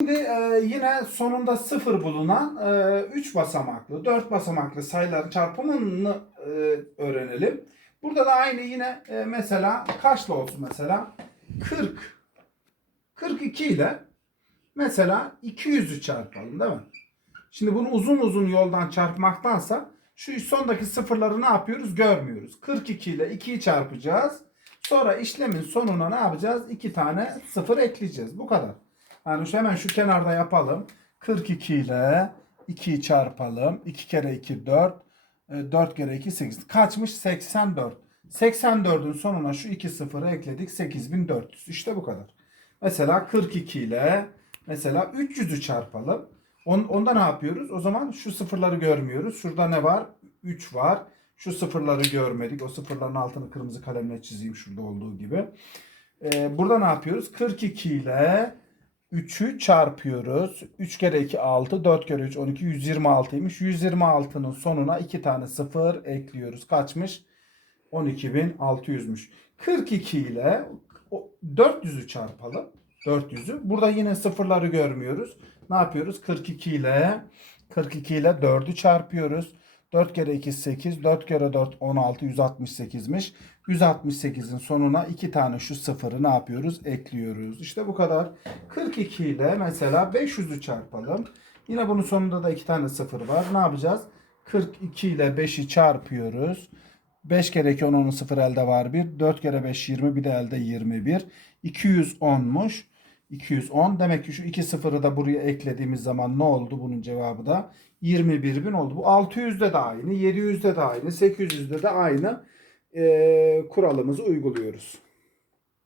Şimdi e, yine sonunda sıfır bulunan 3 basamaklı, 4 basamaklı sayıların çarpımını e, öğrenelim. Burada da aynı yine e, mesela kaçla olsun mesela? 40. 42 ile mesela 200'ü çarpalım değil mi? Şimdi bunu uzun uzun yoldan çarpmaktansa şu sondaki sıfırları ne yapıyoruz? Görmüyoruz. 42 ile 2'yi çarpacağız. Sonra işlemin sonuna ne yapacağız? 2 tane sıfır ekleyeceğiz. Bu kadar. Yani şu hemen şu kenarda yapalım. 42 ile 2'yi çarpalım. 2 kere 2 4. 4 kere 2 8. Kaçmış? 84. 84'ün sonuna şu iki sıfırı ekledik. 8400. İşte bu kadar. Mesela 42 ile mesela 300'ü çarpalım. On, onda ne yapıyoruz? O zaman şu sıfırları görmüyoruz. Şurada ne var? 3 var. Şu sıfırları görmedik. O sıfırların altını kırmızı kalemle çizeyim şurada olduğu gibi. Ee, burada ne yapıyoruz? 42 ile 3'ü çarpıyoruz. 3 kere 2 6, 4 kere 3 12, 126'ymış. 126'nın sonuna 2 tane sıfır ekliyoruz. Kaçmış? 12.600'müş. 42 ile o 400'ü çarpalım. 400'ü. Burada yine sıfırları görmüyoruz. Ne yapıyoruz? 42 ile 42 ile 4'ü çarpıyoruz. 4 kere 2 8, 4 kere 4 16, 168'miş. 168'in sonuna 2 tane şu sıfırı ne yapıyoruz? Ekliyoruz. İşte bu kadar. 42 ile mesela 500'ü çarpalım. Yine bunun sonunda da 2 tane sıfır var. Ne yapacağız? 42 ile 5'i çarpıyoruz. 5 kere 2 10 10 0 elde var 1. 4 kere 5 20 bir de elde 21. 210'muş. 210. Demek ki şu iki sıfırı da buraya eklediğimiz zaman ne oldu? Bunun cevabı da 21 bin oldu. Bu 600'de de aynı, 700'de de aynı, 800'de de aynı eee, kuralımızı uyguluyoruz.